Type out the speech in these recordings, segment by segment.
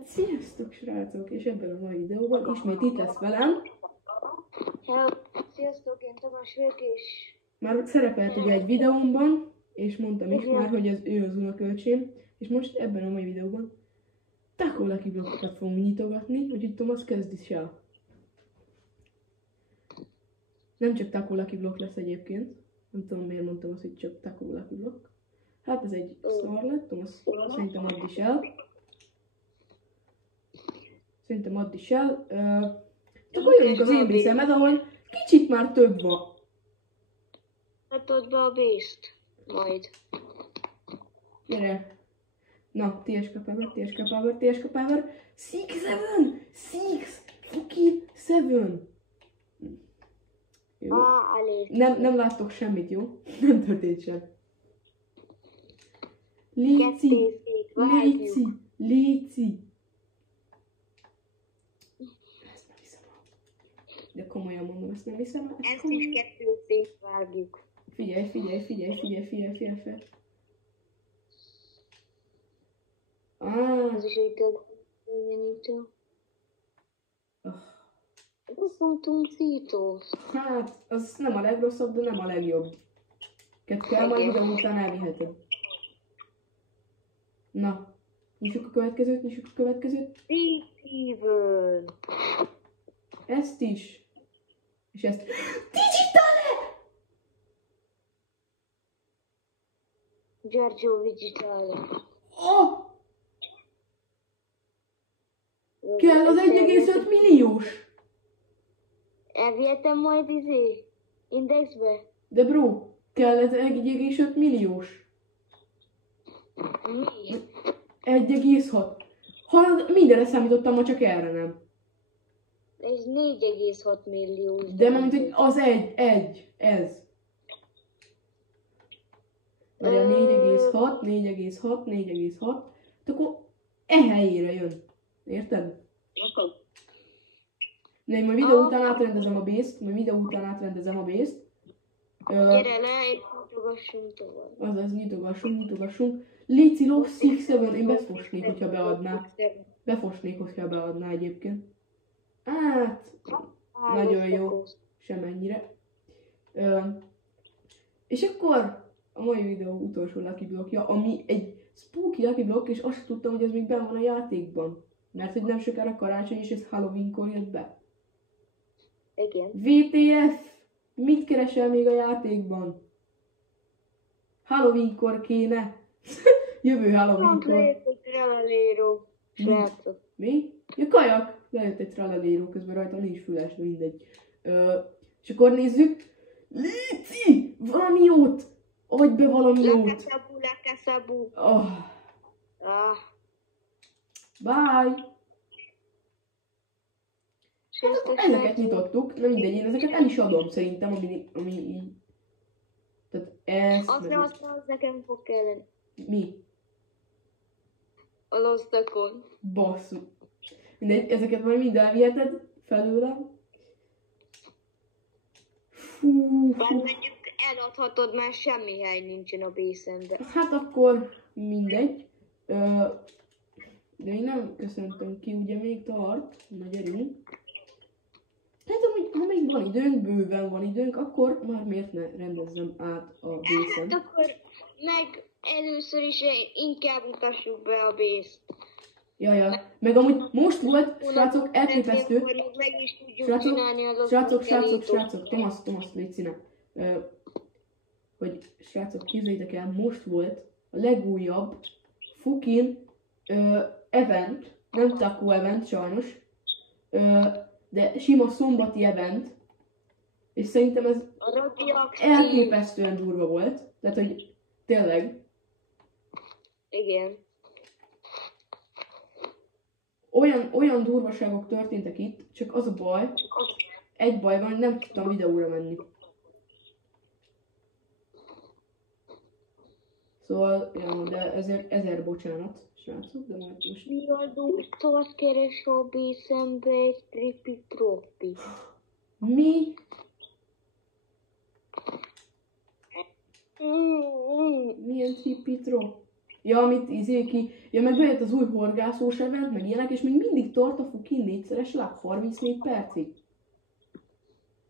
Hát sziasztok srácok, és ebben a mai videóban ismét itt lesz velem. Sziasztok, én Tamás vagyok, és... Már szerepelt ugye egy videómban, és mondtam is már, hogy ez ő az unokölcsém. És most ebben a mai videóban Taco Lucky blokkokat fogunk nyitogatni, úgyhogy Tomasz, kezd is el. Nem csak Taco Lucky blokk lesz egyébként. Nem tudom miért mondtam azt, hogy csak Taco Lucky blokk. Hát ez egy szar lett, Tomasz, szerintem add is el. Szerintem add is el. Akkor jönünk az én bészemhez, ahol kicsit már több van. Hát add be a bészt. Majd. Gyere. Na, TSK Power, TSK Power, TSK Power. 6-7! 6-7! Jó. Nem láttok semmit, jó? Nem történt sem. Léci! Léci! Léci! Ezt nem hiszem el. De komolyan mondom, ezt nem hiszem el. Ezt is kettőt szétvágjuk. Figyelj fel. Ez is egy töltőnyítő. Ez nem tuncítós. Hát, az nem a legrosszabb, de nem a legjobb. Kell majd videó után elviheted. Na, nyissuk a következőt. Steven. Ezt is. És ezt. Digitale! Giorgio Digitale. Oh! Kell az 1,5 milliós. Elvihetem majd indexbe. De bro, kell ez 1,5 milliós. Mi? 1,6. Hallod, mindenre számítottam, ma csak erre nem. Ez 4,6 millió. De mondjuk, hogy az ez. Vagy a 4,6, akkor helyére jön. Érted? Na, én majd videó után átrendezem a bészt. Gyere le, és nyitogassunk tovább. Azaz, nyitogassunk. Léci ló, 6-7, én befosnék, hogyha beadná. Egyébként. Hát, nagyon jó. Semennyire. És akkor a mai videó utolsó Lucky blokkja, ami egy spooky Lucky blokk, és azt tudtam, hogy ez még benn van a játékban. Mert hogy nem sokára karácsony, és ez Halloweenkor jött be. Igen. VTF! Mit keresel még a játékban? Halloweenkor kéne. Jövő Halloweenkor. Lejött egy tralaléro. Srácok. Mi? Ja, kajak! Lejött egy tralaléro, közben rajta nincs füles, mindegy. És akkor nézzük. Léci! Valami jót! Adj be valami jót! Lakasabu. Oh. Bye! Hát ezeket nyitottuk, na mindegy, én ezeket el is adom szerintem, ami így... Tehát ez... Az nekem fog kelleni. Mi? A losztakon. Basszus. Mindegy, ezeket majd mind elviheted felőlem. Bár mondjuk eladhatod, mert semmi hely nincsen a bészembe. Hát akkor mindegy. De én nem köszöntem ki, ugye még tart. Na gyerünk. Hát amúgy, ha még van időnk, bőven van időnk, akkor már miért ne rendezzem át a bészem. Hát akkor meg először is inkább mutassuk be a bészt. Ja. Meg amúgy most volt, srácok, elképesztő. Meg is tudjuk Srácok, csinálni a srácok, Tomasz, légy színe. Hogy srácok, képzeljétek el, most volt a legújabb fucking event, nem taco event sajnos, de sima szombati event, és szerintem ez elképesztően durva volt, tehát hogy tényleg. Igen. Olyan durvaságok történtek itt, csak az a baj, egy baj van, hogy nem tudtam videóra menni. Szóval, ja, de ezért bocsánat, srácok, de már most... Mi a doktor keres a bészembe egy tripi-tropi? Mi? Milyen tripi-trop? Ja, amit ja, meg bejött az új horgászós event, meg ilyenek, és még mindig tart a fukin 4-szeres lag, 34 percig.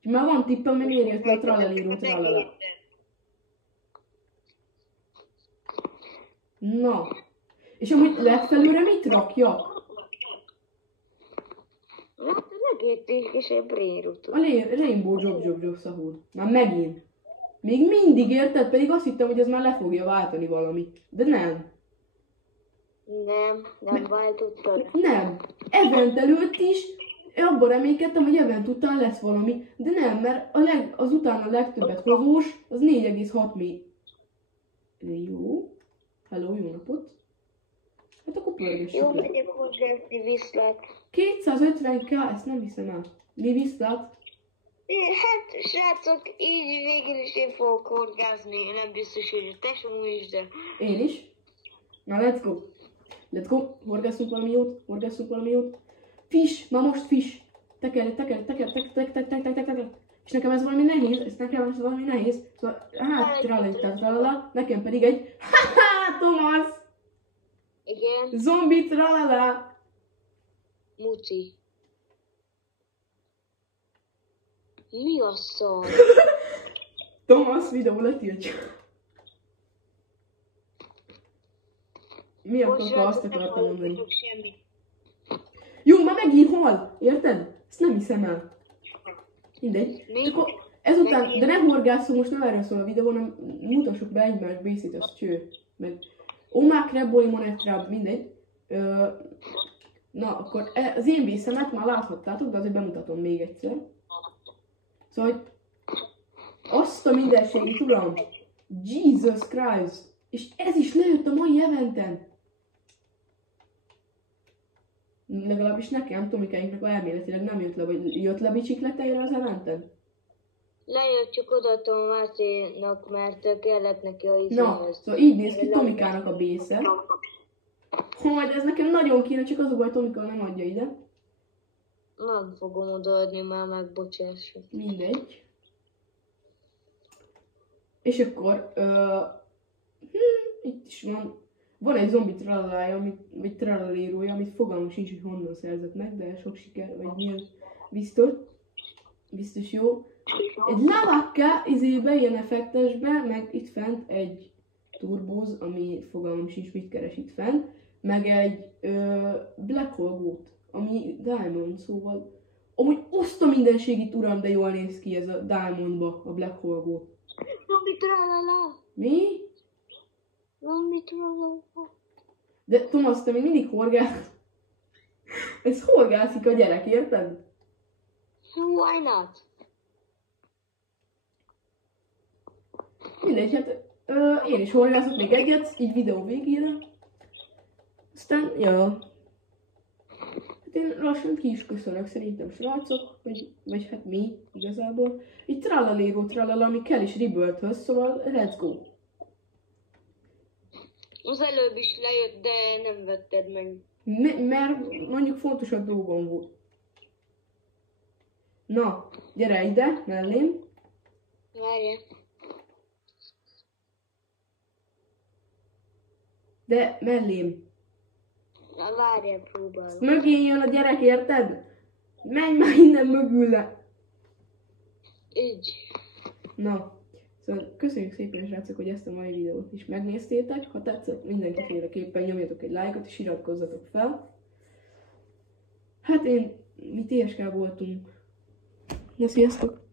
És már van tippem, hogy miért jött le a tralalíró tralala. Na. És amúgy legfelülre mit rakjak? Hát legérték és egy brérutot. A Rainbow Job Sahur. Már megint. Még mindig érted? Pedig azt hittem, hogy ez már le fogja váltani valami. De nem. Nem váltottad. Nem. Event előtt is abban reménykedtem, hogy event után lesz valami. De nem, mert az utána legtöbbet hozós, az 4,6 millió. Hello, jó napot. Hát akkor pörgessük Jó, le. megyek horgászni, viszlát. 250k, ezt nem hiszem el. Mi viszlát? Hát, srácok, így végül is én fogok horgázni. Nem biztos, hogy a tesóm is, de... Én is. Na, let's go. Let's go. Horgászunk valami jót. Fish, na most fish. Teker. És nekem ez valami nehéz. Szóval, hát, tralala. Nekem pedig egy... Haha, Thomas! Igen, Zombi tralala. Muci. Mi a szar? Thomas videó letiltja. Mi a kaka, azt akartam mondani. Semmit. Jó, ma megint hal, érted? Ezt nem hiszem el. Mindegy. Akkor ezután, de nem horgászom, most nem erről szól a videó, hanem mutassuk be egymás basic, az cső. Meg Omar Crabboy Monetrab, mindegy. Na, akkor az én bészemet már láthattátok, de azért bemutatom még egyszer. Szóval, hogy azt a mindenségit, uram! Jesus Christ! És ez is lejött a mai eventen! Legalábbis nekem, Tomikáinknak elméletileg nem jött le, vagy jött le bicsikleteire az eventen? Lejött, csak odaadtam Máténak, mert kellett neki a Na, izéhez. szóval így néz ki Tomikának a bésze. Hogy ez nekem nagyon kéne, csak az a baj, Tomika nem adja ide. Nem fogom odaadni, már megbocsássuk. Mindegy. És akkor, itt is van egy zombi tralalája, vagy tralalérója, amit fogalmam sincs, hogy honnan szerzett meg, de sok siker, vagy milyen biztos jó. Egy lavakka izébe, ilyen effektesbe, meg itt fent egy turbóz, ami fogalmam sincs, mit keres itt fent, meg egy Black Hole Goat, ami Diamond, szóval amúgy oszta mindenségit, uram, de jól néz ki ez a Diamondba, a Black Hole Goat. Zombi tralala! Mi? Zombi tralala! De Thomas, te még mindig horgász. Ez horgászik a gyerek, érted? Why not? Mindegy, hát én is horgászok még egyet, így videó végére. Aztán, ja. Hát én lassan ki is köszönök szerintem, srácok, vagy hát mi igazából. Így tralaléró tralala, ami kell is Rebirth-höz, szóval let's go. Az előbb is lejött, de nem vetted meg. Mert mondjuk fontosabb dolgom volt. Na, gyere ide, mellém. Várja. De mellém. Na várja, próbálom. Mögén jön a gyerek, érted? Menj már innen mögül. Így. Na, szóval köszönjük szépen, srácok, hogy ezt a mai videót is megnéztétek. Ha tetszett, mindenféleképpen nyomjatok egy lájkot és iratkozzatok fel. Hát mi TSK voltunk. Na, sziasztok!